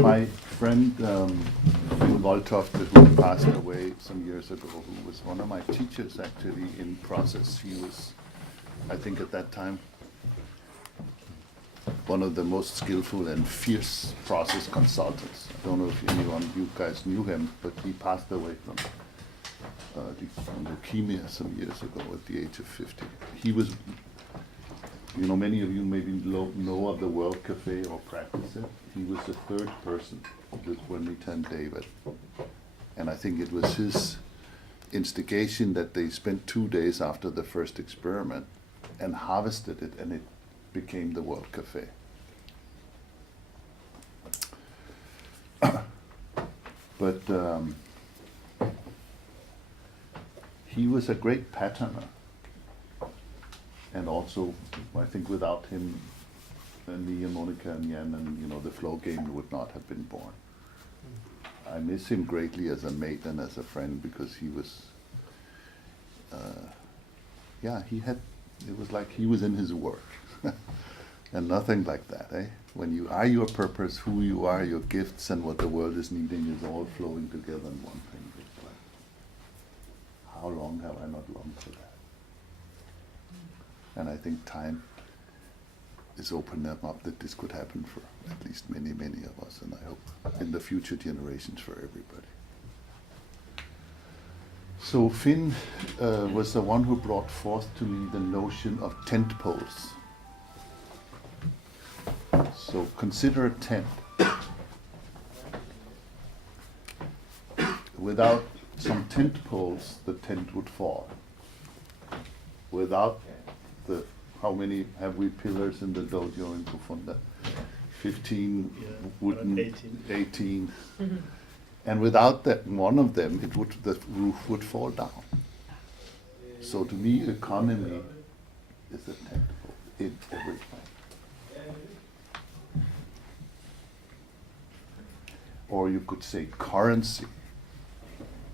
My friend Phil Voltofte, who passed away some years ago, who was one of my teachers actually in process. He was, I think at that time, one of the most skillful and fierce process consultants. I don't know if anyone of you guys knew him, but he passed away from leukemia some years ago at the age of 50. He was, you know, many of you maybe know of the World Cafe or practice it. He was the third person when we turned David. And I think it was his instigation that they spent 2 days after the first experiment and harvested it, and it became the World Cafe. But he was a great patterner. And also, I think without him, me and Monica and Jan and, you know, the flow game would not have been born. I miss him greatly as a mate and as a friend, because he was, it was like he was in his work. And nothing like that, eh? When you are your purpose, who you are, your gifts, and what the world is needing is all flowing together in one thing. It's like, how long have I not longed for that? And I think time is opening up that this could happen for at least many, many of us, and I hope in the future generations for everybody. So Finn was the one who brought forth to me the notion of tent poles. So consider a tent. Without some tent poles, the tent would fall. Without the, how many have we pillars in the dojo in Kufunda? 15 wooden, 18. And without that one of them, the roof would fall down. So to me, economy is a tent pole in everything. Or you could say currency.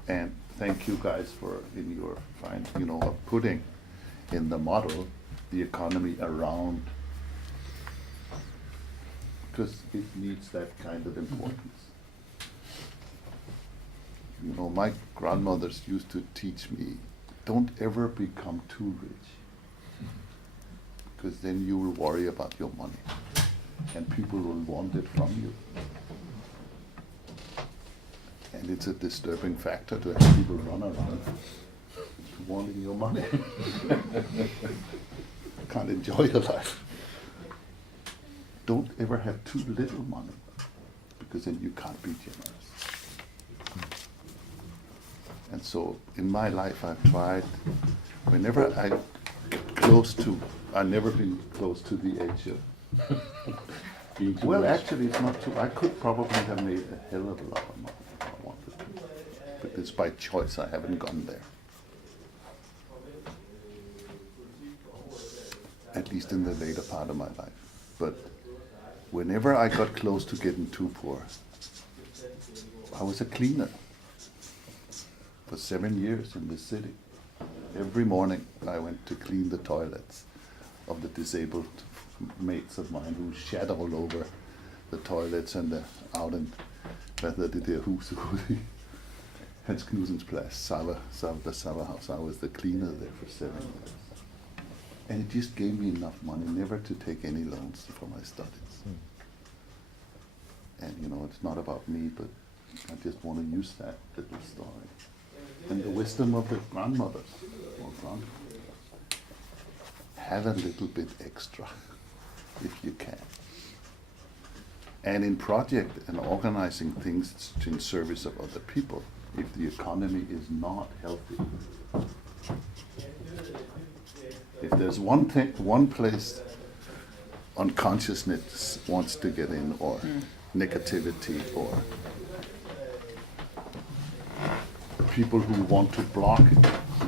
And thank you guys for, in your fine, you know, putting in the model the economy around, because it needs that kind of importance. You know, my grandmothers used to teach me, don't ever become too rich, because then you will worry about your money and people will want it from you. And it's a disturbing factor to have people run around wanting your money. Can't enjoy your life. Don't ever have too little money, because then you can't be generous. And so in my life I've tried, whenever I get close to, I've never been close to the edge of, well actually it's not true, I could probably have made a hell of a lot of money if I wanted to. But it's by choice, I haven't gone there. At least in the later part of my life. But whenever I got close to getting too poor, I was a cleaner for 7 years in this city. Every morning I went to clean the toilets of the disabled mates of mine who shat all over the toilets and out in det der hus ude Hans Knudsens Plads, the Sava House. I was the cleaner there for 7 years. And it just gave me enough money never to take any loans for my studies. And you know, it's not about me, but I just want to use that little story. And the wisdom of the grandmothers or grandmothers. Have a little bit extra, if you can. And in project and organizing things in service of other people, if the economy is not healthy, if there's one place unconsciousness wants to get in, or negativity, or people who want to block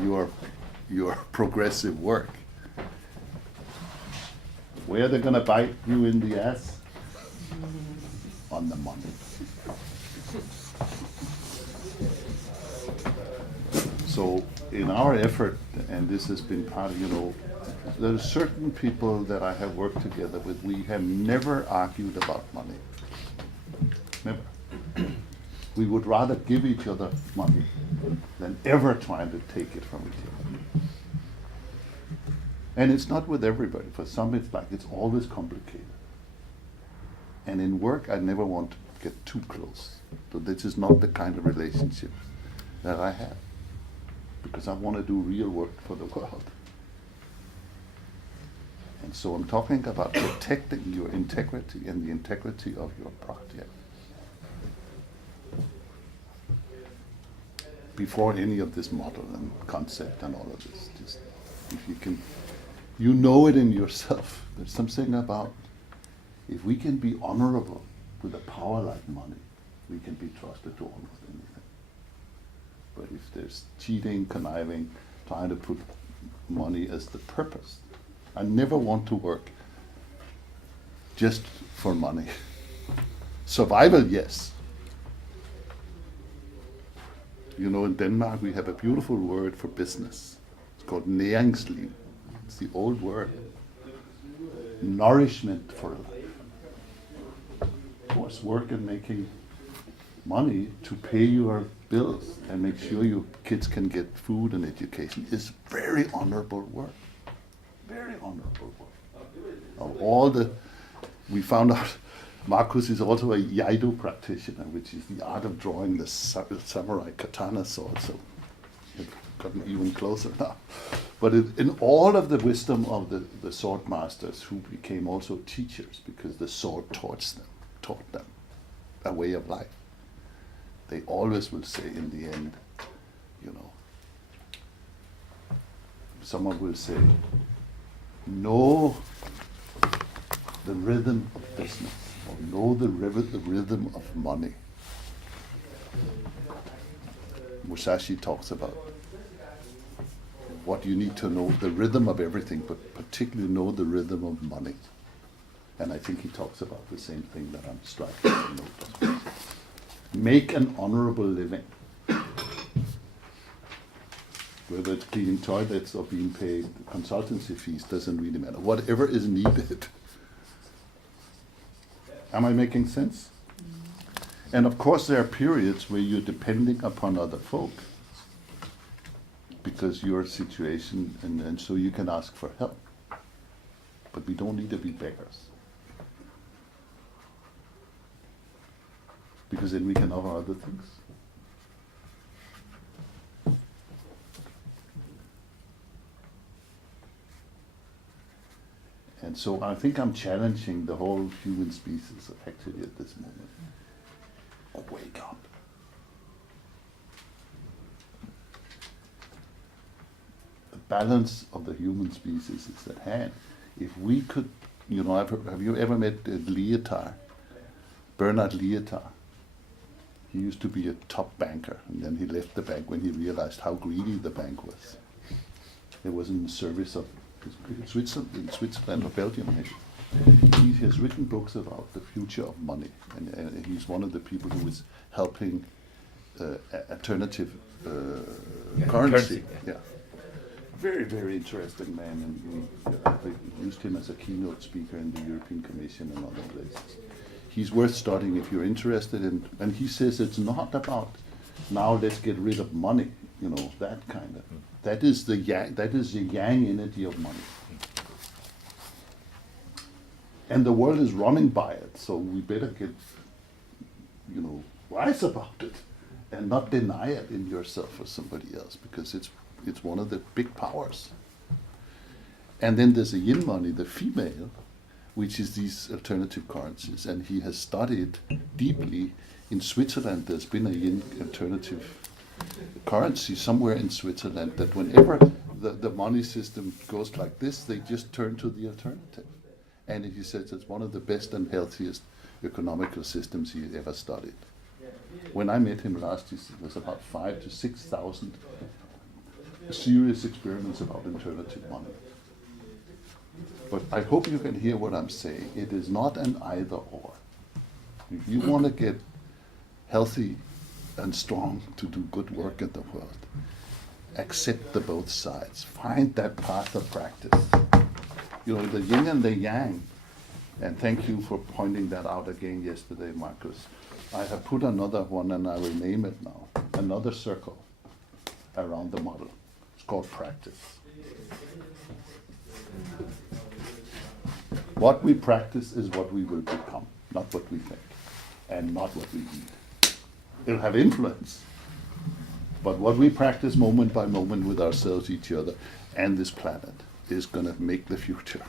your progressive work, where they're gonna bite you in the ass? On the money. So in our effort, and this has been part of, you know, there are certain people that I have worked together with, we have never argued about money. Never. We would rather give each other money than ever trying to take it from each other. And it's not with everybody. For some, it's like it's always complicated. And in work, I never want to get too close. So this is not the kind of relationship that I have, because I want to do real work for the world. And so I'm talking about protecting your integrity and the integrity of your project before any of this model and concept and all of this. Just if you can, you know it in yourself. There's something about if we can be honorable with a power like money, we can be trusted to almost anything. But if there's cheating, conniving, trying to put money as the purpose, I never want to work just for money. Survival, yes. You know, in Denmark we have a beautiful word for business. It's called næringsliv. It's the old word. Nourishment for life. Of course, work and making money to pay your bills and make sure your kids can get food and education is very honorable work. Very honorable work. Of all the, we found out Marcus is also a Iaido practitioner, which is the art of drawing the samurai katana sword, so it's gotten even closer now. But in all of the wisdom of the sword masters, who became also teachers, because the sword taught them a way of life, they always will say in the end, you know, someone will say, know the rhythm of business, or know the rhythm of money. Musashi talks about what you need to know, the rhythm of everything, but particularly know the rhythm of money. And I think he talks about the same thing that I'm striking to note. Make an honorable living. Whether it's cleaning toilets or being paid consultancy fees doesn't really matter. Whatever is needed. Am I making sense? And of course there are periods where you're depending upon other folk because your situation, and so you can ask for help. But we don't need to be beggars. Because then we can offer other things. And so I think I'm challenging the whole human species actually at this moment. Wake up. The balance of the human species is at hand. If we could, you know, have you ever met Lyotard? Bernard Lyotard. He used to be a top banker, and then he left the bank when he realized how greedy the bank was. It was in the service of Switzerland or Belgium maybe. He has written books about the future of money, and he's one of the people who is helping alternative currency. Yeah. Very, very interesting man, and we used him as a keynote speaker in the European Commission and other places. He's worth studying if you're interested in, and he says it's not about now let's get rid of money, you know, that kind of. That is the yang energy of money. And the world is running by it, so we better get, you know, wise about it and not deny it in yourself or somebody else, because it's one of the big powers. And then there's a yin money, the female, which is these alternative currencies, and he has studied deeply. In Switzerland, there's been a yin alternative currency somewhere in Switzerland that whenever the money system goes like this, they just turn to the alternative. And he says it's one of the best and healthiest economical systems he ever studied. When I met him last year, it was about 5,000 to 6,000 serious experiments about alternative money. But I hope you can hear what I'm saying. It is not an either or. If you want to get healthy and strong to do good work in the world, accept the both sides. Find that path of practice. You know, the yin and the yang. And thank you for pointing that out again yesterday, Marcus. I have put another one, and I will name it now, another circle around the model. It's called practice. What we practice is what we will become, not what we think, and not what we eat. It'll have influence, but what we practice moment by moment with ourselves, each other, and this planet is going to make the future.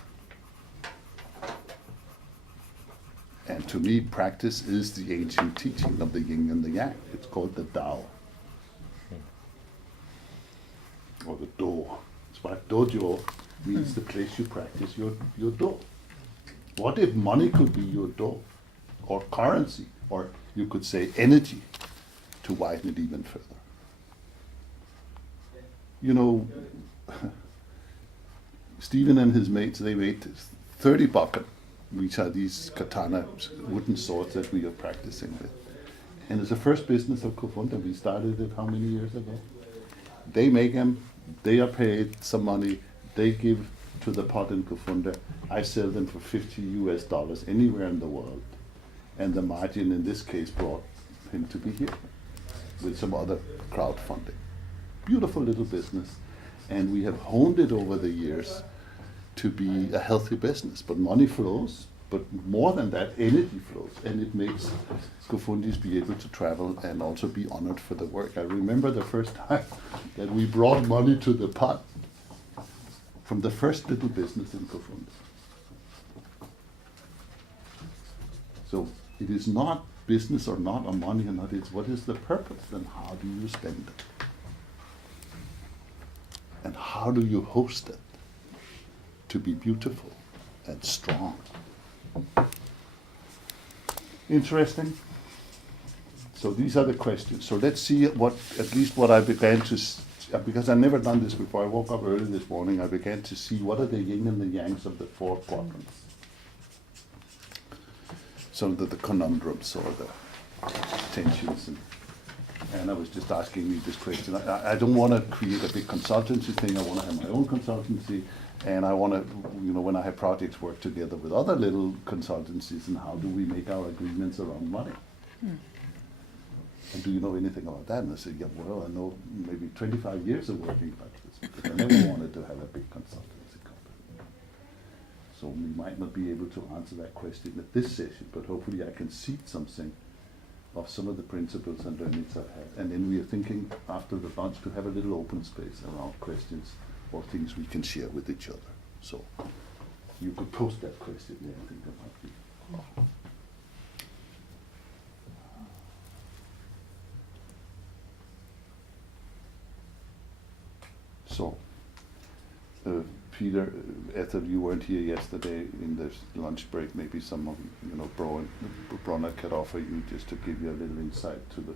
And to me, practice is the ancient teaching of the yin and the yang. It's called the Tao, or the Do. It's why dojo means the place you practice your Do. What if money could be your Do, or currency, or you could say energy, to widen it even further? You know, Stephen and his mates, they made 30 bakken, which are these katana wooden swords that we are practicing with. And it's the first business of Kofunda. We started it how many years ago? They make them, they are paid some money, they give to the pot in Kofunda. I sell them for $50 anywhere in the world. And the margin in this case brought him to be here with some other crowdfunding. Beautiful little business. And we have honed it over the years to be a healthy business. But money flows, but more than that, energy flows. And it makes Kofundis be able to travel and also be honored for the work. I remember the first time that we brought money to the pot from the first little business in Kofunda. So it is not business or not, or money or not, it's what is the purpose and how do you spend it? And how do you host it to be beautiful and strong? Interesting. So these are the questions. So let's see what, at least what I began to, because I've never done this before. I woke up early this morning, I began to see what are the yin and the yangs of the 4 quadrants. Some of the conundrums or the tensions. And I was just asking me this question. I don't want to create a big consultancy thing. I want to have my own consultancy. And I want to, you know, when I have projects, work together with other little consultancies, and how do we make our agreements around money? And do you know anything about that? And I said, yeah, well, I know maybe 25 years of working like this, because I never wanted to have a big consultancy company. So we might not be able to answer that question at this session, but hopefully I can seed something of some of the principles and learnings I've had. And then we are thinking after the lunch to have a little open space around questions or things we can share with each other. So you could post that question there, I think that might be. So, Peter, Ethel, you weren't here yesterday in the lunch break. Maybe some of you know, Bronna could offer you just to give you a little insight to the.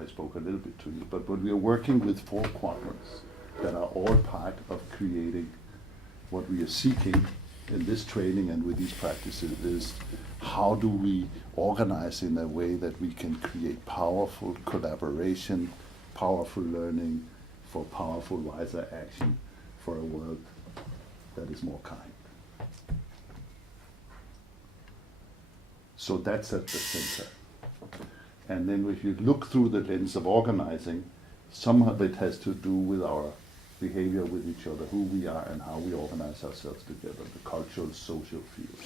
I spoke a little bit to you, but we are working with 4 quadrants that are all part of creating what we are seeking in this training and with these practices is how do we organize in a way that we can create powerful collaboration, powerful learning, for powerful, wiser action for a world that is more kind. So that's at the center. And then if you look through the lens of organizing, some of it has to do with our behavior with each other, who we are and how we organize ourselves together, the cultural, social field.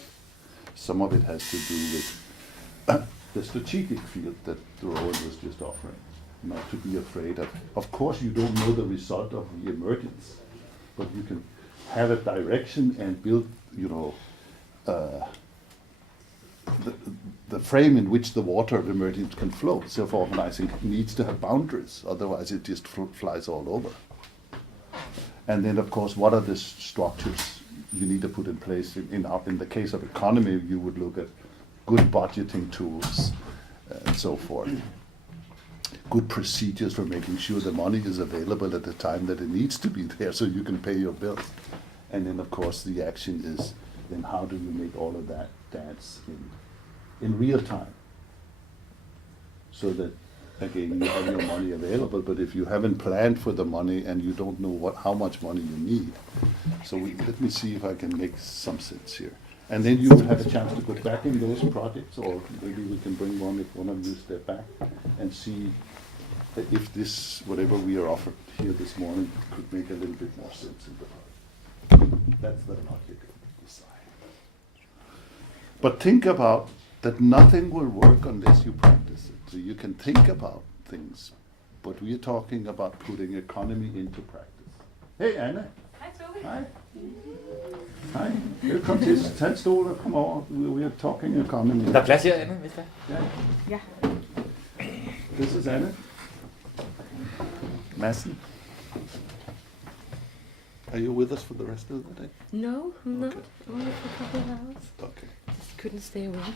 Some of it has to do with the strategic field that Rowan was just offering. Not to be afraid of course you don't know the result of the emergence, but you can have a direction and build, you know, the frame in which the water of emergence can flow. Self-organizing needs to have boundaries, otherwise it just flies all over. And then of course, what are the structures you need to put in place? In the case of economy, you would look at good budgeting tools and so forth. Good procedures for making sure the money is available at the time that it needs to be there so you can pay your bills. And then of course the action is then how do you make all of that dance in real time? So that again you have your money available, but if you haven't planned for the money and you don't know how much money you need. So let me see if I can make some sense here. And then you will have a chance to go back in those projects, or maybe we can bring one if one of you step back and see if this, whatever we are offered here this morning, could make a little bit more sense in the heart. That's the logic of the design. But think about that nothing will work unless you practice it. So you can think about things, but we are talking about putting economy into practice. Hey, Anna. Hej Tove. Hi. Hej, velkommen til. Tag en stol og kom over. We are talking economy. Der er plads her, Anne, hvis der. Ja. This is Anna. Madsen. Are you with us for the rest of the day? No, not. Okay. Only for a couple of hours. Okay. Just couldn't stay away.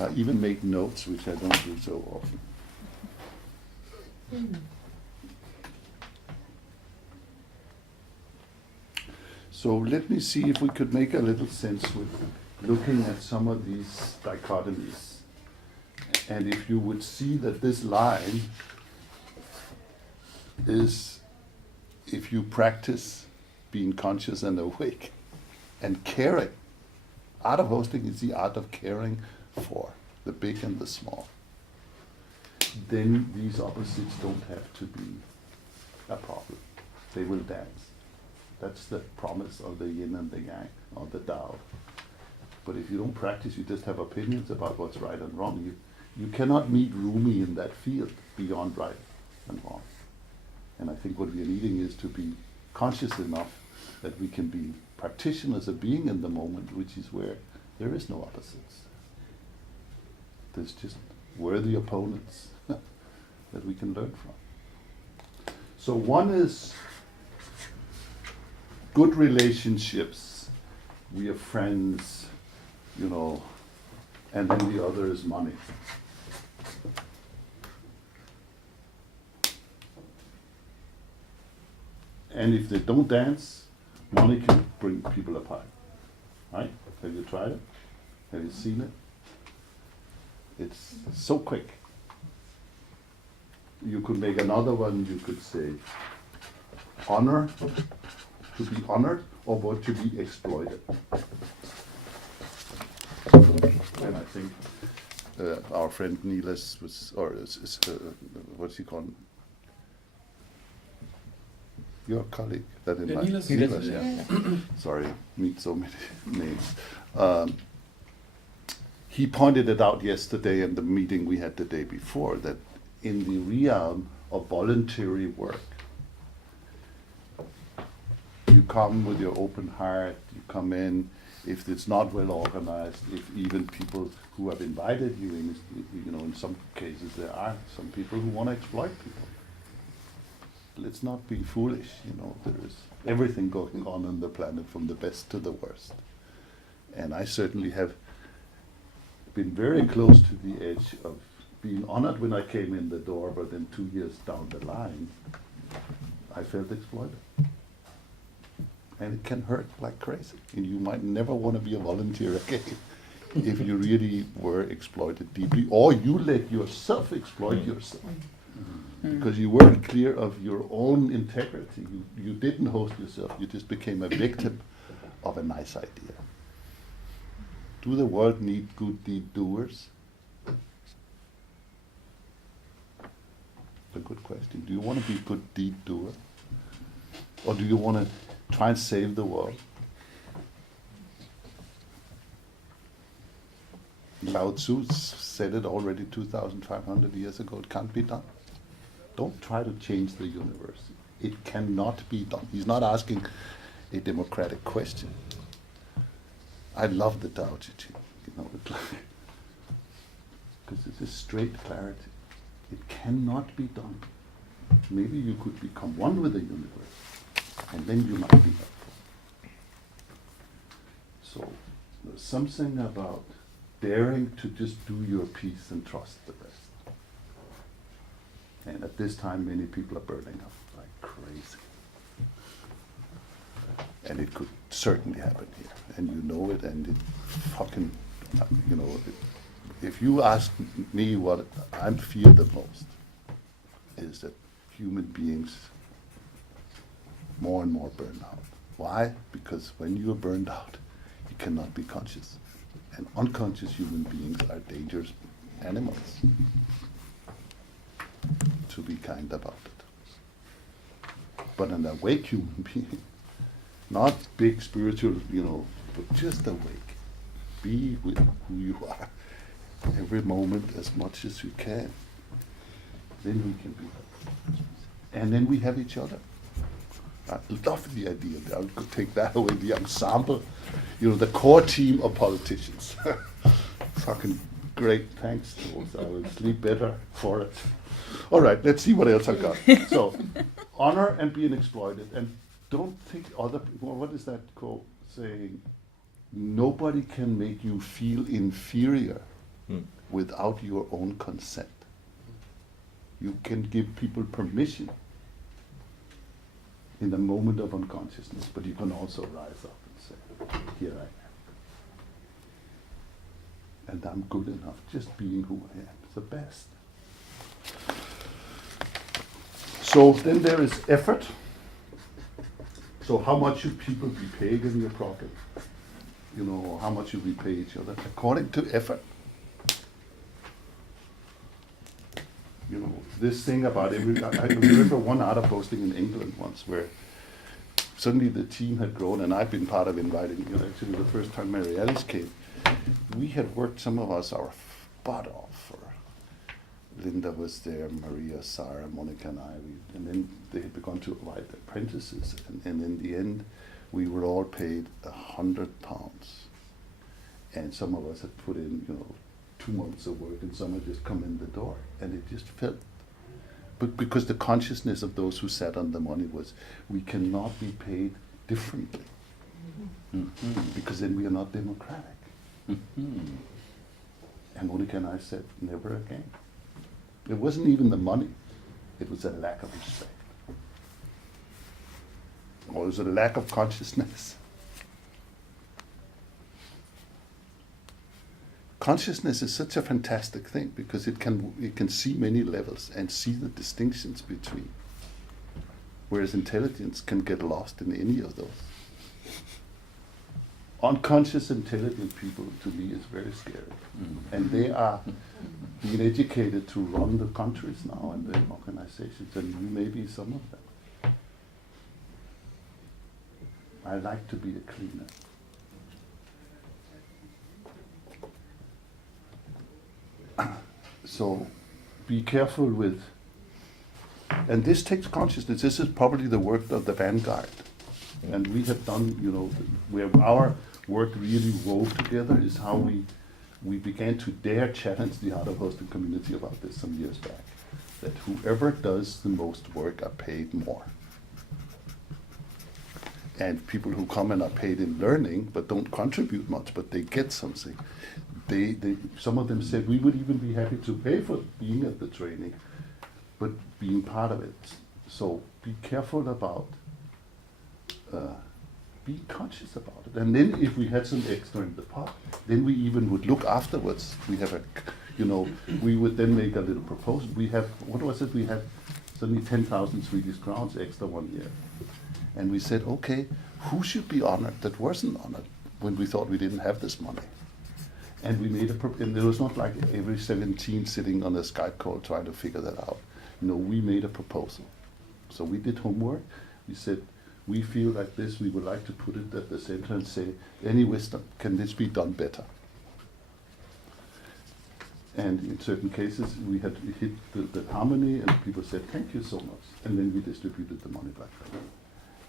I even make notes, which I don't do so often. So let me see if we could make a little sense with looking at some of these dichotomies. And if you would see that this line is, if you practice being conscious and awake and caring. Art of hosting is the art of caring for the big and the small. Then these opposites don't have to be a problem. They will dance. That's the promise of the yin and the yang, of the Tao. But if you don't practice, you just have opinions about what's right and wrong. You cannot meet Rumi in that field beyond right and wrong. And I think what we are needing is to be conscious enough that we can be practitioners of being in the moment, which is where there is no opposites. There's just worthy opponents that we can learn from. So one is good relationships, we are friends, you know, and then the other is money. And if they don't dance, money can bring people apart. Right? Have you tried it? Have you seen it? It's so quick. You could make another one, you could say honor, to be honored, or what to be exploited. And I think our friend Niels was, or what's he called? Your colleague that in my Niels, yeah. Sorry, meet so many names. He pointed it out yesterday in the meeting we had the day before, that in the realm of voluntary work, you come with your open heart, you come in, if it's not well organized, if even people who have invited you in, you know, in some cases there are some people who want to exploit people. Let's not be foolish, you know, there is everything going on the planet from the best to the worst. And I certainly have been very close to the edge of being honored when I came in the door, but then 2 years down the line, I felt exploited. And it can hurt like crazy. And you might never want to be a volunteer again if you really were exploited deeply, or you let yourself exploit yourself. Because you weren't clear of your own integrity. You didn't host yourself, you just became a victim of a nice idea. Do the world need good deed doers? It's a good question. Do you want to be a good deed doer? Or do you want to try and save the world? Lao Tzu said it already 2,500 years ago, it can't be done. Don't try to change the universe. It cannot be done. He's not asking a democratic question. I love the Tao Te Ching, you know, because it's a straight clarity. It cannot be done. Maybe you could become one with the universe, and then you might be helpful. So there's something about daring to just do your piece and trust the rest. And at this time, many people are burning up like crazy. And it could certainly happen here. And you know it, and it fucking, you know, if you ask me what I fear the most, is that human beings more and more burnout. Why? Because when you are burned out, you cannot be conscious. And unconscious human beings are dangerous animals. To be kind about it. But an awake human being, not big spiritual, but just awake. Be with who you are every moment as much as you can. Then we can be helpful. And then we have each other. I love the idea that I could take that away, the ensemble, the core team of politicians. Fucking great, thanks, Troels. I will sleep better for it. All right, let's see what else I got. So, honor and being exploited, and don't think other people, what is that quote saying? Nobody can make you feel inferior without your own consent. You can give people permission in the moment of unconsciousness, but you can also rise up and say, here I am. And I'm good enough, just being who I am, the best. So then there is effort. So how much should people be paid in your pocket? Or how much should we pay each other? According to effort. This thing about I remember one other posting in England once where suddenly the team had grown, and I've been part of inviting, actually the first time Mary Alice came, we had worked, some of us, our butt off. Linda was there, Maria, Sarah, Monica and I, and then they had begun to invite apprentices, and in the end we were all paid £100. And some of us had put in, 2 months of work, and some had just come in the door, and it just felt, but because the consciousness of those who sat on the money was, we cannot be paid differently, because then we are not democratic. And Monica and I said, never again. It wasn't even the money, it was a lack of respect. Or it was a lack of consciousness. Consciousness is such a fantastic thing because it can see many levels and see the distinctions between. Whereas intelligence can get lost in any of those. Unconscious intelligent people, to me, is very scary. And they are being educated to run the countries now and the organizations, and you may be some of them. I like to be a cleaner. So be careful with, and this takes consciousness. This is probably the work of the vanguard. And we have done, where our work really wove together is how we began to dare challenge the art of hosting community about this some years back. That whoever does the most work are paid more. And people who come and are paid in learning but don't contribute much, but they get something. Some of them said, we would even be happy to pay for being at the training, but being part of it. So be careful about, be conscious about it. And then if we had some extra in the pot, then we even would look afterwards. We have we would then make a little proposal. We have, what was it? We had suddenly 10,000 Swedish crowns extra one year. And we said, okay, who should be honored that wasn't honored when we thought we didn't have this money? And we made and it was not like every 17 sitting on a Skype call trying to figure that out. No, we made a proposal. So we did homework. We said, we feel like this, we would like to put it at the center and say, any wisdom, can this be done better? And in certain cases, we had hit the harmony, and people said, thank you so much. And then we distributed the money back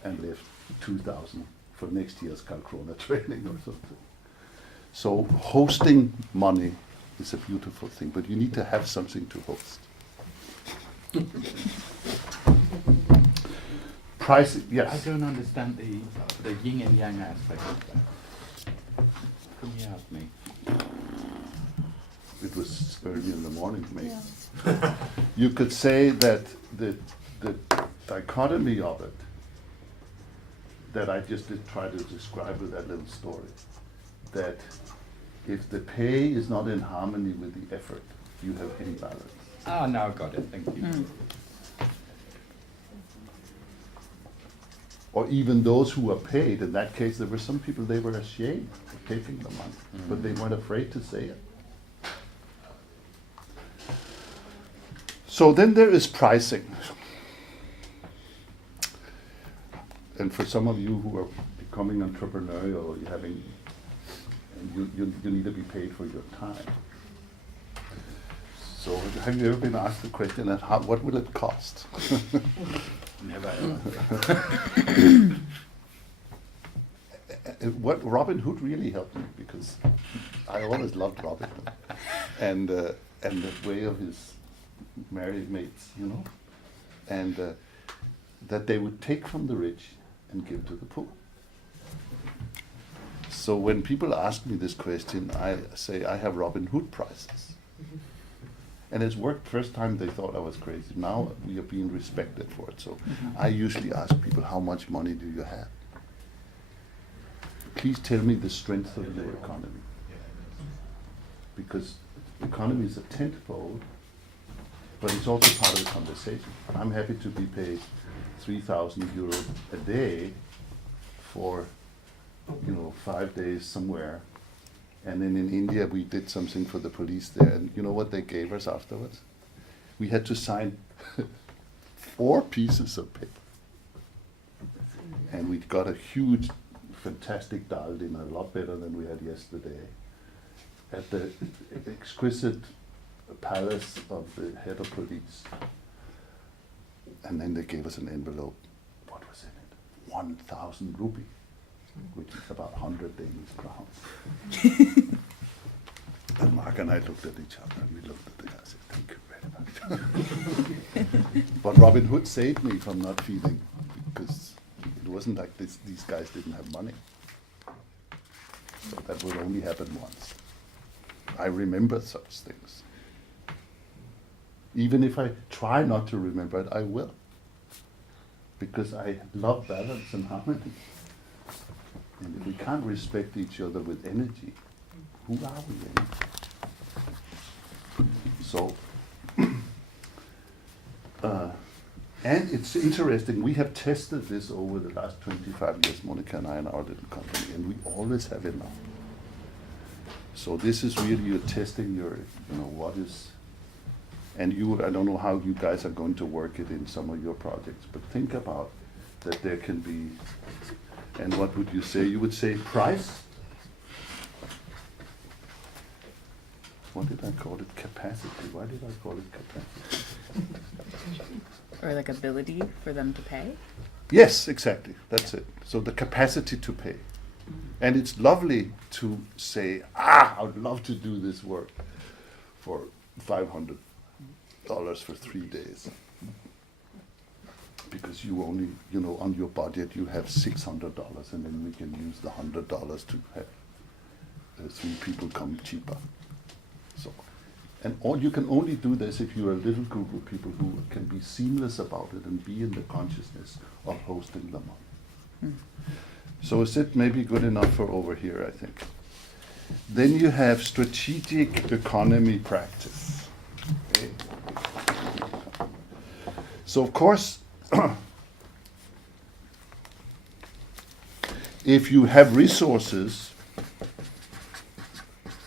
and left 2,000 for next year's Karlskrona training or something. So hosting money is a beautiful thing, but you need to have something to host. Price, yes. I don't understand the yin and yang aspect of that. Can you help me? It was early in the morning, maybe. Yeah. You could say that the dichotomy of it, that I just did try to describe with that little story, that if the pay is not in harmony with the effort, you have imbalance. Ah, now I got it. Thank you. or even those who are paid. In that case, there were some people, they were ashamed of taking the money, but they weren't afraid to say it. So then there is pricing. And for some of you who are becoming entrepreneurial, you need to be paid for your time. So have you ever been asked the question, what will it cost? Never ever. What Robin Hood really helped me, because I always loved Robin Hood and the way of his married mates, and that they would take from the rich and give to the poor. So when people ask me this question, I say I have Robin Hood prices. And it's worked. First time they thought I was crazy. Now we are being respected for it. So I usually ask people, how much money do you have? Please tell me the strength of your economy. Because economy is a tent pole, but it's also part of the conversation. I'm happy to be paid 3,000 euros a day for 5 days somewhere. And then in India we did something for the police there, and you know what they gave us afterwards? We had to sign 4 pieces of paper. And we got a huge, fantastic dal dinner, a lot better than we had yesterday, at the exquisite palace of the head of police. And then they gave us an envelope. What was in it? 1,000 rupee, which is about 100 Danish crowns. And Mark and I looked at each other, and we looked at the guy and said, thank you very much. But Robin Hood saved me from not feeling, because it wasn't like these guys didn't have money. So that would only happen once. I remember such things. Even if I try not to remember it, I will. Because I love balance and harmony. And if we can't respect each other with energy, who are we anyway? So, and it's interesting, we have tested this over the last 25 years, Monica and I, in our little company, and we always have enough. So this is really you're testing your, what is, and I don't know how you guys are going to work it in some of your projects, but think about that there can be, and what would you say? You would say price? What did I call it? Capacity. Why did I call it capacity? Or like ability for them to pay? Yes, exactly. That's it. So the capacity to pay. And it's lovely to say, I would love to do this work for $500 for 3 days. Because you only, on your budget you have $600, and then we can use the $100 to have 3 people come cheaper. So, and you can only do this if you're a little group of people who can be seamless about it and be in the consciousness of hosting them on. So is it maybe good enough for over here, I think. Then you have strategic economy practice. Okay. So of course, if you have resources,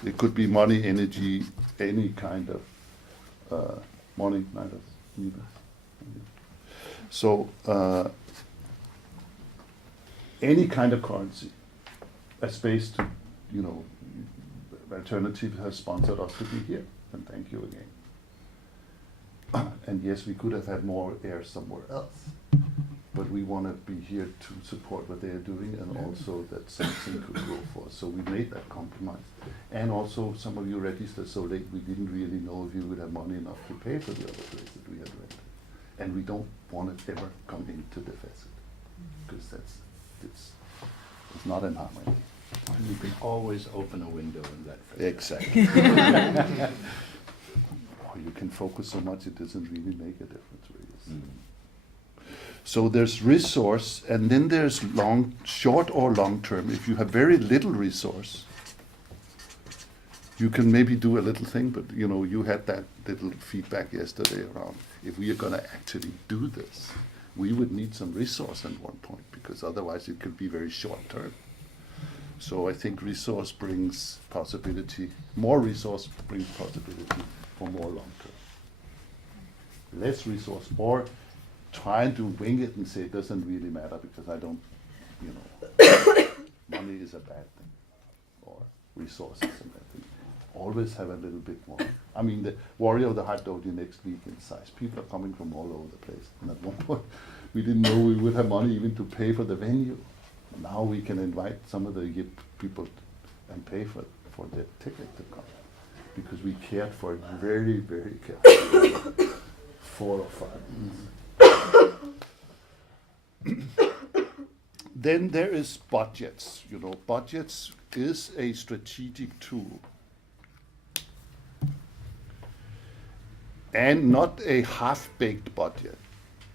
it could be money, energy, any kind of money, neither. So any kind of currency, a space to, Alternative has sponsored us to be here, and thank you again. And yes, we could have had more air somewhere else, but we want to be here to support what they are doing, and also that something could go for us. So we made that compromise. And also, some of you registered so late, we didn't really know if you would have money enough to pay for the other place that we had rented. And we don't want it ever come into deficit, because it's not in harmony. You can always open a window in that phase. Exactly. Or you can focus so much it doesn't really make a difference, really. So there's resource, and then there's short or long term. If you have very little resource, you can maybe do a little thing, but you had that little feedback yesterday around if we are going to actually do this, we would need some resource at one point, because otherwise it could be very short term. So I think resource brings possibility, more resource brings possibility for more long term. Less resource, or trying to wing it and say it doesn't really matter because I don't, money is a bad thing, or resources and that thing. Always have a little bit more. I mean, the Warrior of the Heart Dojo next week in size. People are coming from all over the place. And at one point, we didn't know we would have money even to pay for the venue. Now we can invite some of the YIP people and pay for their ticket to come, because we cared for it very, very carefully. 4 or 5 months. Then there is budgets. Budgets is a strategic tool. And not a half-baked budget,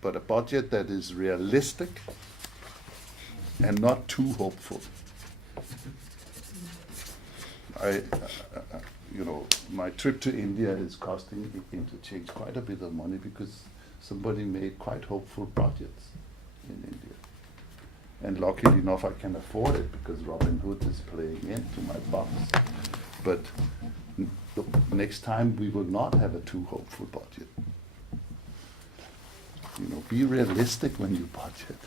but a budget that is realistic and not too hopeful. My trip to India is costing Interchange quite a bit of money because somebody made quite hopeful budgets in India. And luckily enough, I can afford it because Robin Hood is playing into my box. But next time we will not have a too hopeful budget. Be realistic when you budget.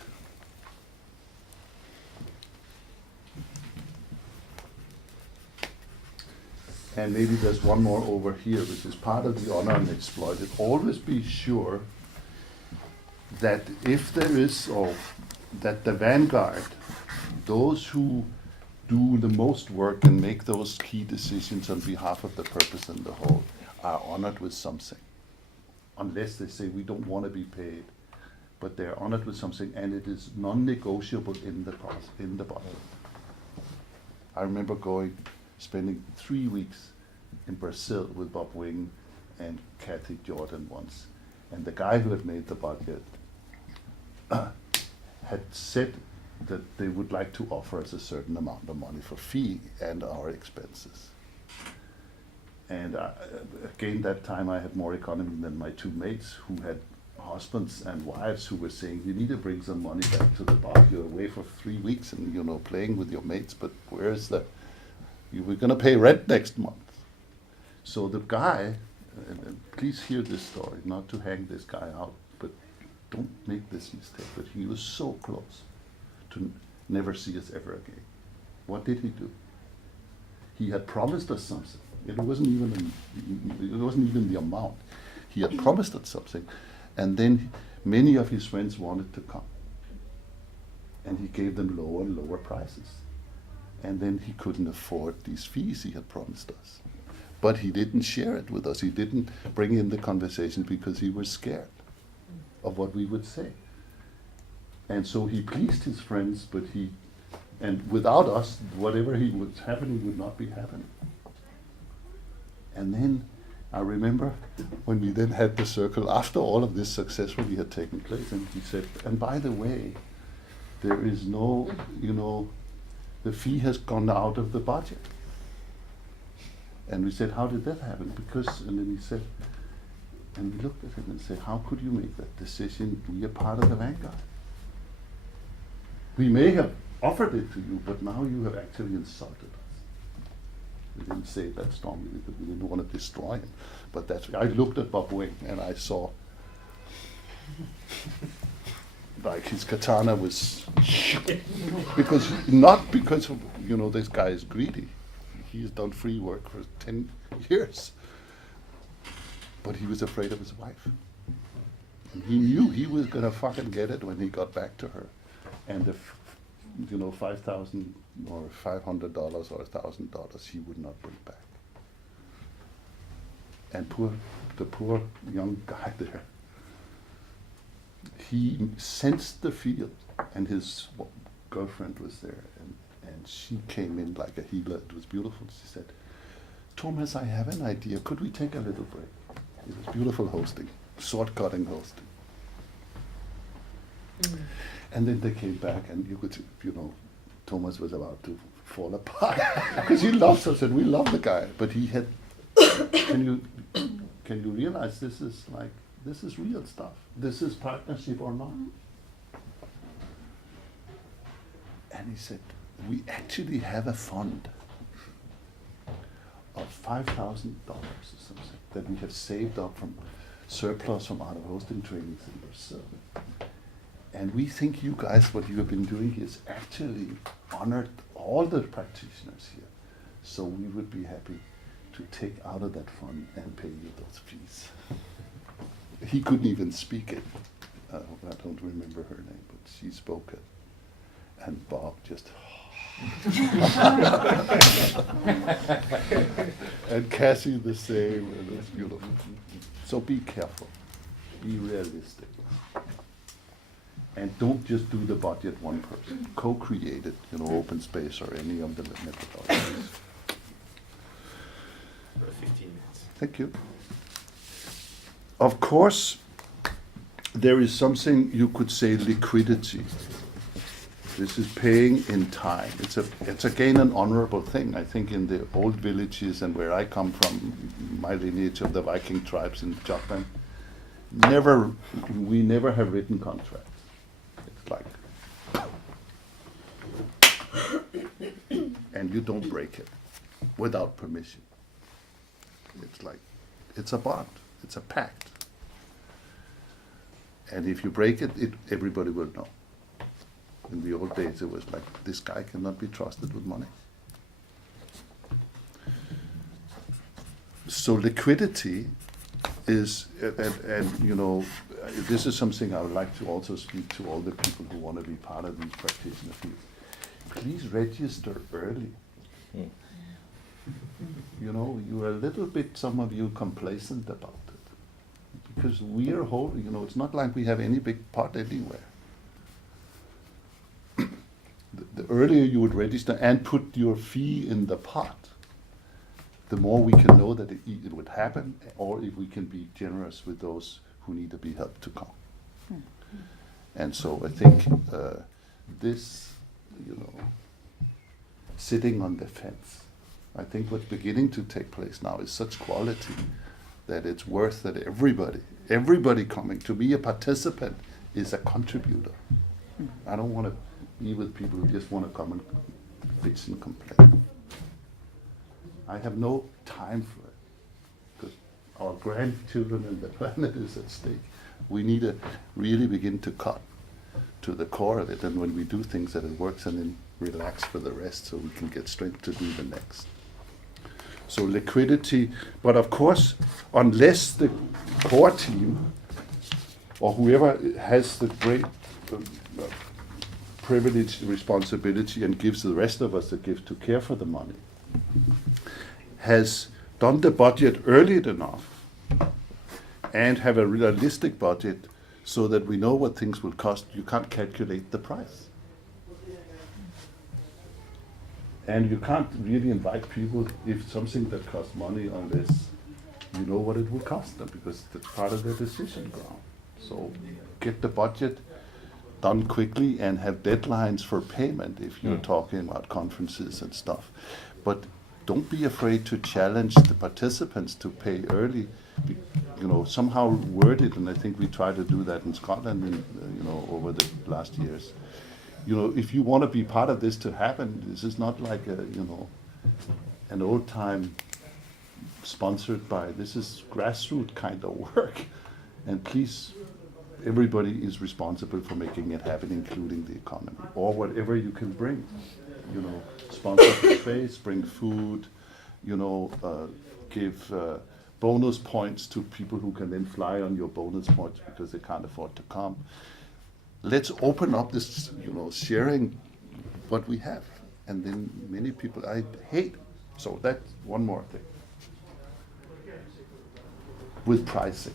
And maybe there's one more over here, which is part of the honor and exploited. Always be sure that if there is, or that the vanguard, those who do the most work and make those key decisions on behalf of the purpose and the whole, are honored with something. Unless they say we don't want to be paid, but they're honored with something, and it is non-negotiable in the budget. I remember spending 3 weeks in Brazil with Bob Wing and Kathy Jordan once, and the guy who had made the budget had said that they would like to offer us a certain amount of money for fee and our expenses. And again, that time I had more economy than my 2 mates who had husbands and wives who were saying, you need to bring some money back to the bar. You're away for 3 weeks and playing with your mates, but where's we're gonna pay rent next month. So the guy, and please hear this story, not to hang this guy out, but don't make this mistake, but he was so close to never see us ever again. What did he do? He had promised us something. It wasn't even the amount. He had promised us something, and then many of his friends wanted to come, and he gave them lower and lower prices, and then he couldn't afford these fees he had promised us. But he didn't share it with us. He didn't bring in the conversation because he was scared of what we would say. And so he pleased his friends, and without us, whatever he was happening would not be happening. And then I remember when we then had the circle, after all of this successfully had taken place, and he said, and by the way, there is no, the fee has gone out of the budget. And we said, how did that happen? Because, and then he said, and we looked at him and said, how could you make that decision? We are part of the vanguard. We may have offered it to you, but now you have actually insulted us. We didn't say it that strongly because we didn't want to destroy him. But I looked at Bob Wing and I saw like his katana was, not because of, this guy is greedy. He's done free work for 10 years. But he was afraid of his wife. And he knew he was going to fucking get it when he got back to her. And the $5,000 or $500 or $1,000 he would not bring back. And the poor young guy there, he sensed the field, and his girlfriend was there, and she came in like a healer. It was beautiful. She said, Thomas, I have an idea. Could we take a little break? It was beautiful hosting, sword-cutting hosting. And then they came back, and you could, Thomas was about to fall apart because he loves us, and we love the guy. But he had. Can you realize this is like This is real stuff. This is partnership or not. And he said, we actually have a fund of $5,000 or something that we have saved up from surplus from out of hosting training centers. So, and we think you guys, what you have been doing here is actually honored all the practitioners here. So we would be happy to take out of that fund and pay you those fees. He couldn't even speak it. I don't remember her name, but she spoke it. And Bob just, and Cassie the same, and it was beautiful. So be careful, be realistic. And don't just do the budget one person. Co-create it, open space or any of the methodologies. For 15 minutes. Thank you. Of course, there is something you could say liquidity. This is paying in time. It's again an honorable thing. I think in the old villages and where I come from, my lineage of the Viking tribes in Jutland, we never have written contracts. It's like, and you don't break it without permission. It's like, it's a bond, it's a pact. And if you break it, everybody will know. In the old days, it was like, this guy cannot be trusted with money. So liquidity is, and this is something I would like to also speak to all the people who want to be part of these practitioner fields. Please register early. You're a little bit, some of you, complacent about it. Because we are it's not like we have any big pot anywhere. The earlier you would register and put your fee in the pot, the more we can know that it would happen, or if we can be generous with those who need to be helped to come. And so I think this, sitting on the fence, I think what's beginning to take place now is such quality that it's worth that everybody coming to be a participant is a contributor. I don't want to be with people who just want to come and bitch and complain. I have no time for it because our grandchildren and the planet is at stake. We need to really begin to cut to the core of it, and when we do things that it works, and then relax for the rest so we can get strength to do the next. So liquidity, but of course, unless the core team or whoever has the great privileged responsibility and gives the rest of us the gift to care for the money, has done the budget early enough and have a realistic budget so that we know what things will cost. You can't calculate the price. And you can't really invite people if something that costs money unless you know what it will cost them, because that's part of their decision ground. So get the budget done quickly and have deadlines for payment if you're talking about conferences and stuff. But don't be afraid to challenge the participants to pay early, somehow word it, and I think we try to do that in Scotland over the last years. If you want to be part of this to happen, this is not like an old time sponsored by, this is grassroots kind of work. And please, everybody is responsible for making it happen, including the economy, or whatever you can bring. Sponsor the space, bring food, give bonus points to people who can then fly on your bonus points because they can't afford to come. Let's open up this, sharing what we have. And then many people, I hate, so that's one more thing. With pricing.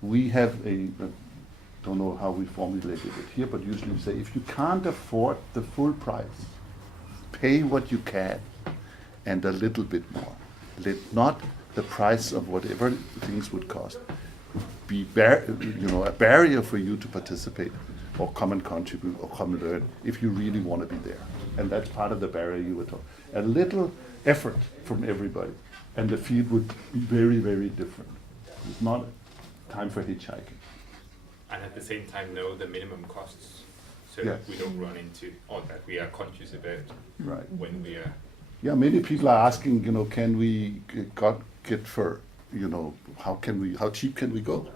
We have don't know how we formulated it here, but usually we say, if you can't afford the full price, pay what you can and a little bit more. Let not the price of whatever things would cost be a barrier for you to participate or come and contribute or come and learn if you really want to be there. And that's part of the barrier you were talking. A little effort from everybody, and the field would be very, very different. It's not time for hitchhiking. And at the same time know the minimum costs, so Yeah. that we don't run into, or that we are conscious about Right. when we are. Yeah, many people are asking, can we get for, how cheap can we go?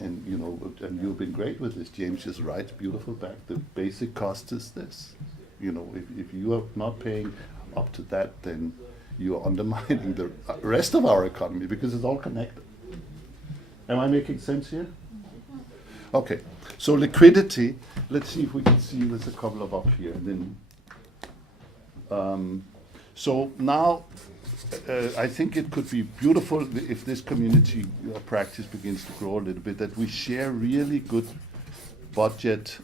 And, and you've been great with this. James is right, beautiful back. The basic cost is this. If you are not paying up to that, then you are undermining the rest of our economy because it's all connected. Am I making sense here? Okay, so liquidity, let's see if we can see there's a couple of up here. And then, so now, I think it could be beautiful if this community practice begins to grow a little bit, that we share really good budget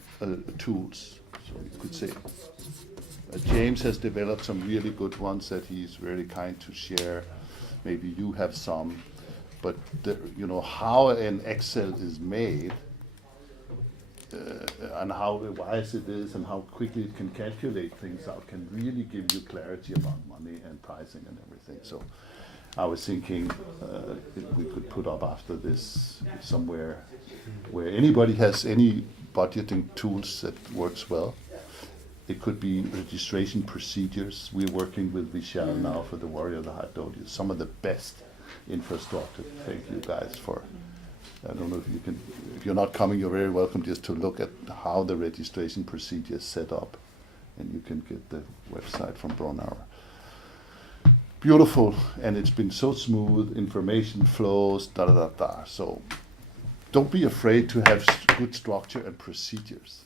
tools. So you could say, James has developed some really good ones that he's very kind to share. Maybe you have some, but how an Excel is made, and how wise it is and how quickly it can calculate things out can really give you clarity about money and pricing and everything. So I was thinking we could put up after this somewhere where anybody has any budgeting tools that works well. It could be registration procedures. We're working with Vishal now for the Warrior of the Heart Dojo. Some of the best infrastructure. Thank you guys for. I don't know if you're not coming, you're very welcome just to look at how the registration procedure is set up. And you can get the website from Bronauer. Beautiful, and it's been so smooth, information flows, da. So don't be afraid to have good structure and procedures.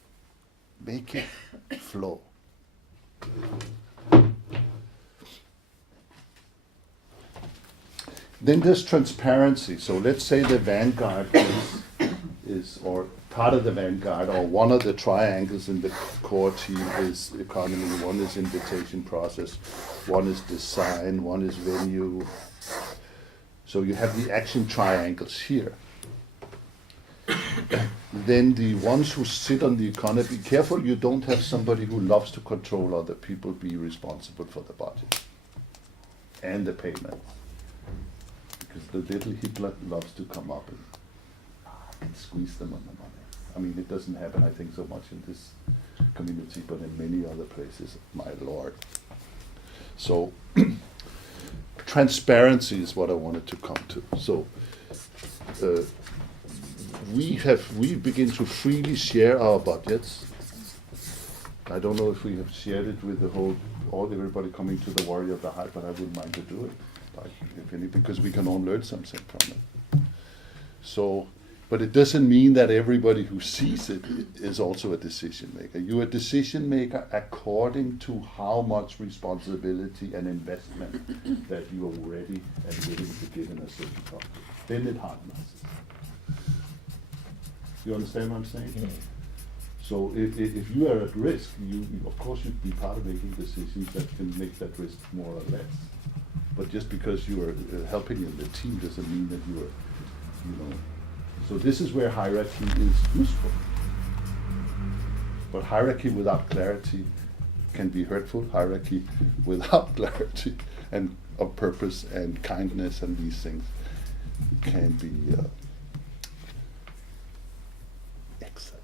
Make it flow. Then there's transparency. So let's say the Vanguard is or part of the Vanguard, or one of the triangles in the core team is economy, one is invitation process, one is design, one is venue. So you have the action triangles here. Then the ones who sit on the economy, be careful you don't have somebody who loves to control other people be responsible for the budget and the payment. Because the little Hitler loves to come up and squeeze them on the money. I mean, it doesn't happen, I think, so much in this community, but in many other places, my lord. So, transparency is what I wanted to come to. So, we begin to freely share our budgets. I don't know if we have shared it with everybody coming to the Warrior of the Heart, but I wouldn't mind to do it. Because we can all learn something from it. So, but it doesn't mean that everybody who sees it is also a decision maker. You're a decision maker according to how much responsibility and investment that you are ready and willing to give in a certain project. Then it harmonizes. You understand what I'm saying? Mm-hmm. So if you are at risk, you of course you'd be part of making decisions that can make that risk more or less. But just because you are helping in the team doesn't mean that you are, So this is where hierarchy is useful. But hierarchy without clarity can be hurtful. Hierarchy without clarity and of purpose and kindness and these things can be excellent.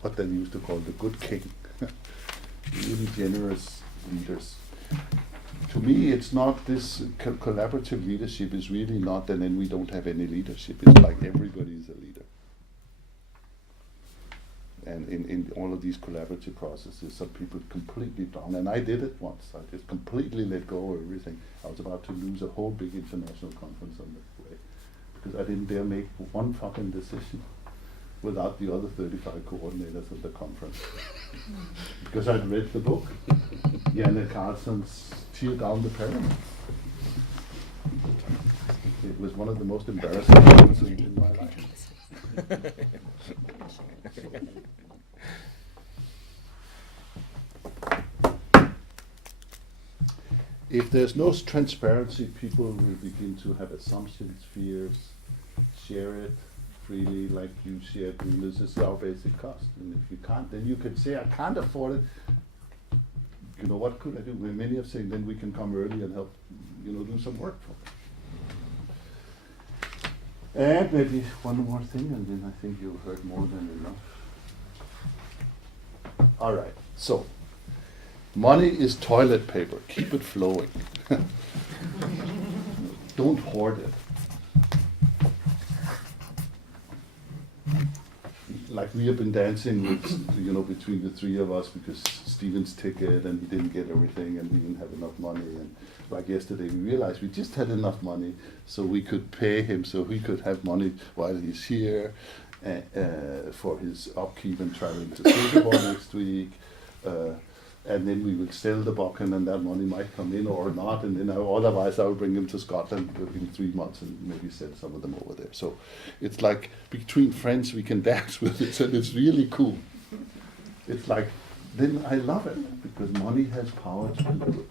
What they used to call the good king. Really generous leaders. To me, it's not this collaborative leadership is really not, and then we don't have any leadership. It's like everybody is a leader. And in all of these collaborative processes, some people completely down, and I did it once. I just completely let go of everything. I was about to lose a whole big international conference on the way because I didn't dare make one fucking decision without the other 35 coordinators of the conference. Because I'd read the book, Janne Carlson's Tear Down the Pyramid. It was one of the most embarrassing moments in my life. If there's no transparency, people will begin to have assumptions, fears, share it freely like you shared. This is our basic cost. And if you can't, then you can say, I can't afford it. You know, what could I do? Many are saying, then we can come early and help, do some work for them. And maybe one more thing, and then I think you've heard more than enough. All right, so money is toilet paper. Keep it flowing. Don't hoard it. Like we have been dancing with, between the three of us because Steven's ticket and he didn't get everything and we didn't have enough money. And like yesterday, we realized we just had enough money so we could pay him so he could have money while he's here for his upkeep and traveling to Singapore next week. And then we would sell the Buchan and that money might come in or not. And then otherwise I would bring him to Scotland in 3 months and maybe send some of them over there. So it's like between friends we can dance with it and it's really cool. It's like, then I love it because money has power to do it.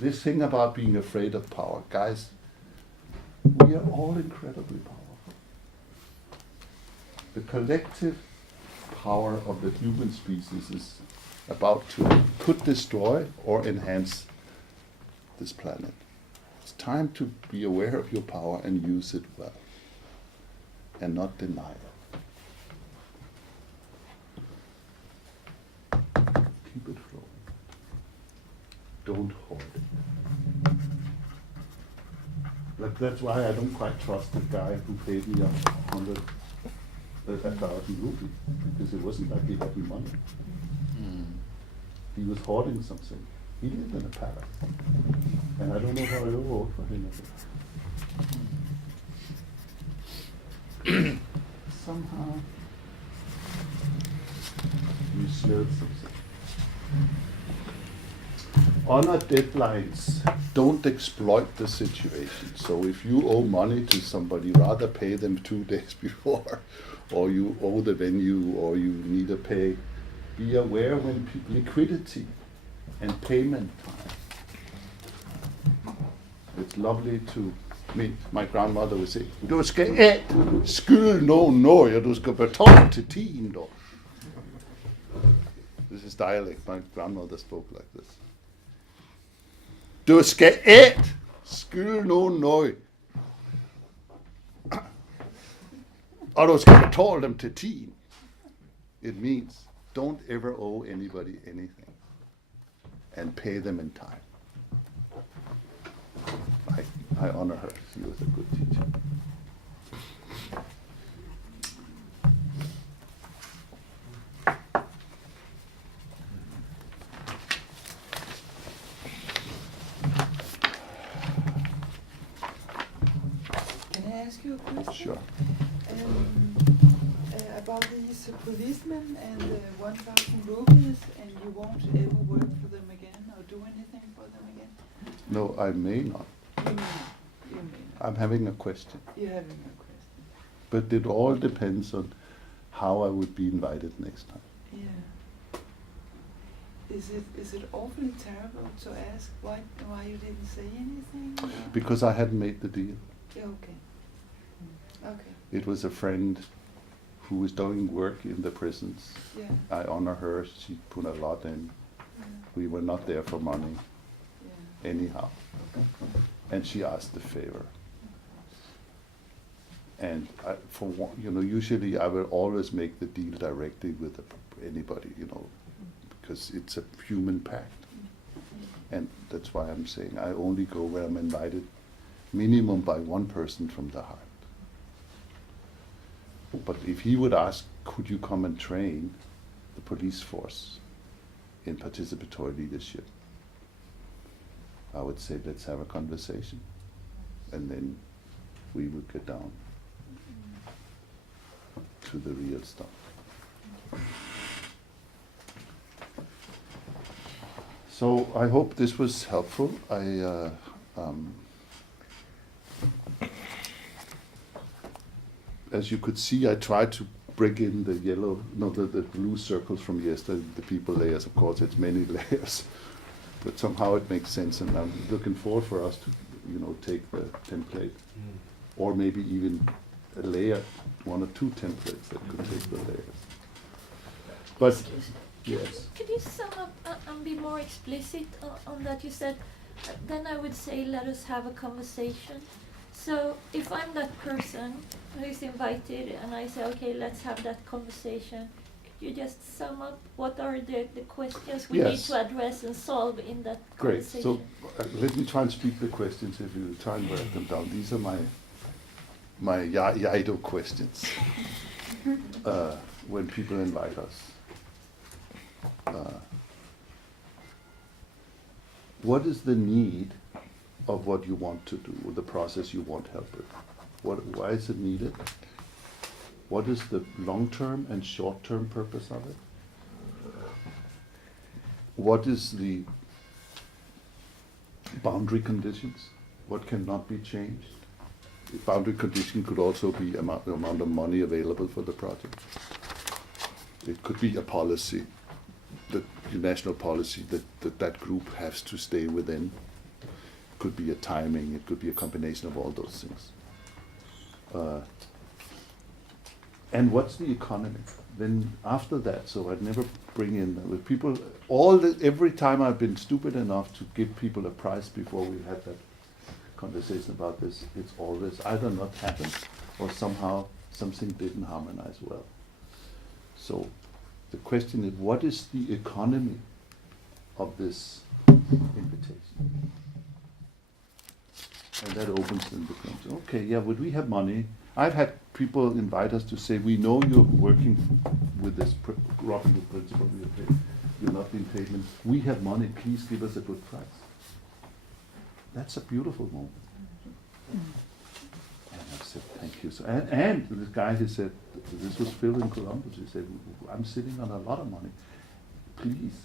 This thing about being afraid of power, guys, we are all incredibly powerful. The collective power of the human species is about to could destroy or enhance this planet. It's time to be aware of your power and use it well and not deny it. Keep it flowing. Don't hoard it. That's why I don't quite trust the guy who paid me 1,000 rupees, because it wasn't like he had any money. He was hoarding something. He lived in a palace. And I don't know how I ever vote for him. Somehow, we slurred something. Honor deadlines. Don't exploit the situation. So if you owe money to somebody, rather pay them 2 days before, or you owe the venue, or you need to pay. Be aware when liquidity and payment time. It's lovely to meet. My grandmother would say, "Du skal ikke skylde nogen noget, og du skal betale til tiden då." This is dialect. My grandmother spoke like this. Du skal ikke skylde nogen noget, og du skal betale dem til tiden. It means don't ever owe anybody anything and pay them in time. I honor her. She was a good teacher. Can I ask you a question? Sure. About these policemen and 1,000 rupees, and you won't ever work for them again or do anything for them again? No, I may not. You may not. You may not. I'm having a question. You're having a question. But it all depends on how I would be invited next time. Yeah. Is it awfully terrible to ask why you didn't say anything? Or? Because I hadn't made the deal. Yeah, okay. Okay. It was a friend who was doing work in the prisons. Yeah. I honor her. She put a lot in. Yeah. We were not there for money Yeah. anyhow. And she asked a favor. And usually I will always make the deal directly with anybody, because it's a human pact. And that's why I'm saying I only go where I'm invited, minimum by one person from the heart. But if he would ask, could you come and train the police force in participatory leadership, I would say, let's have a conversation. And then we would get down to the real stuff. So I hope this was helpful. As you could see, I tried to bring in the the blue circles from yesterday, the people layers. Of course, it's many layers, but somehow it makes sense. And I'm looking forward for us to, take the template, or maybe even a layer, 1 or 2 templates that could take the layers. But yes, Could you sum up and be more explicit on that? You said, then I would say, let us have a conversation. So if I'm that person who's invited and I say, okay, let's have that conversation, could you just sum up what are the questions we need Yes. to address and solve in that Great. conversation? So let me try and speak the questions if you try and write them down. These are my Yaido questions when people invite us. What is the need of what you want to do, or the process you want help with? Why is it needed? What is the long-term and short-term purpose of it? What is the boundary conditions? What cannot be changed? The boundary condition could also be the amount of money available for the project. It could be a policy, the national policy that group has to stay within. It could be a timing, it could be a combination of all those things. And what's the economy? Then after that, so I'd never bring in with people, every time I've been stupid enough to give people a prize before we had that conversation about this, it's always either not happened or somehow something didn't harmonize well. So the question is, what is the economy of this invitation? And that opens then becomes, okay, yeah, would we have money? I've had people invite us to say, we know you're working with this Robin Hood principle, you're not being paid, and we have money, please give us a good price. That's a beautiful moment. And I said, thank you. So, and this guy, he said, this was Phil in Columbus, he said, I'm sitting on a lot of money. Please,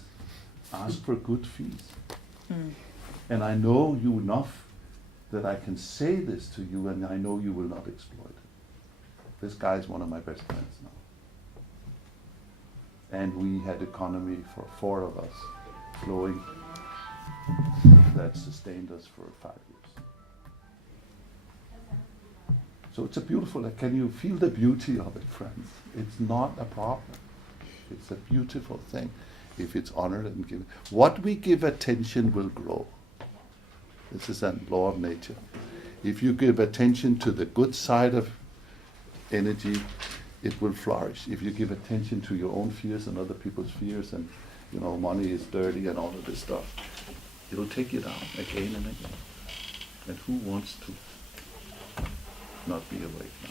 ask for good fees. And I know you enough that I can say this to you, and I know you will not exploit it. This guy is one of my best friends now. And we had economy for 4 of us flowing that sustained us for 5 years. So it's a beautiful, can you feel the beauty of it, friends? It's not a problem. It's a beautiful thing if it's honored and given. What we give attention will grow. This is a law of nature. If you give attention to the good side of energy, it will flourish. If you give attention to your own fears and other people's fears, and money is dirty and all of this stuff, it'll take you down again and again. And who wants to not be awake now?